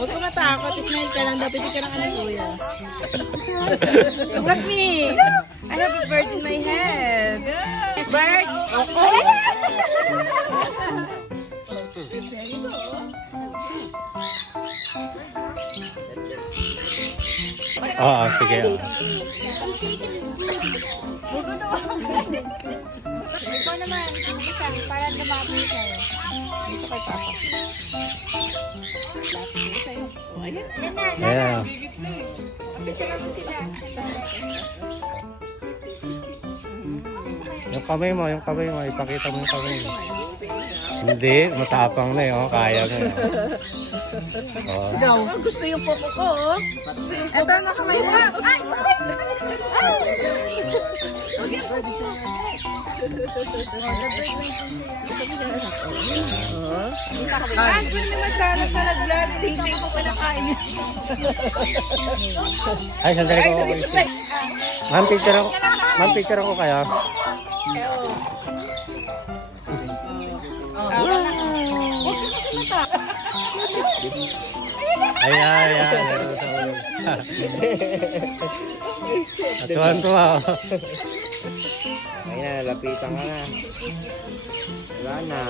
Huwag ka matakot. Smile ka lang. Dapat ka ng anak kuya. Look at me. I have a bird in my head. Bird. Okay. Oo, sige. Ikaw naman, isa, para lumapit sa'yo. Dito kay Papa. Yan na, Ayan. Yung kamay mo, ipakita mo yung kamay mo. Hindi, matapang na yun, kaya na yun. Oh. Daw. Gusto yung popo ko, oh. Ito, nakamay na. Andun naman sana sa naglag. Sing-sing ko pa nakain. Ay, sandali ko. Ma'am, picture ako kayo. Ayan. Tuwan-tuwa. Ayun na, lapitan ka na. Wala na.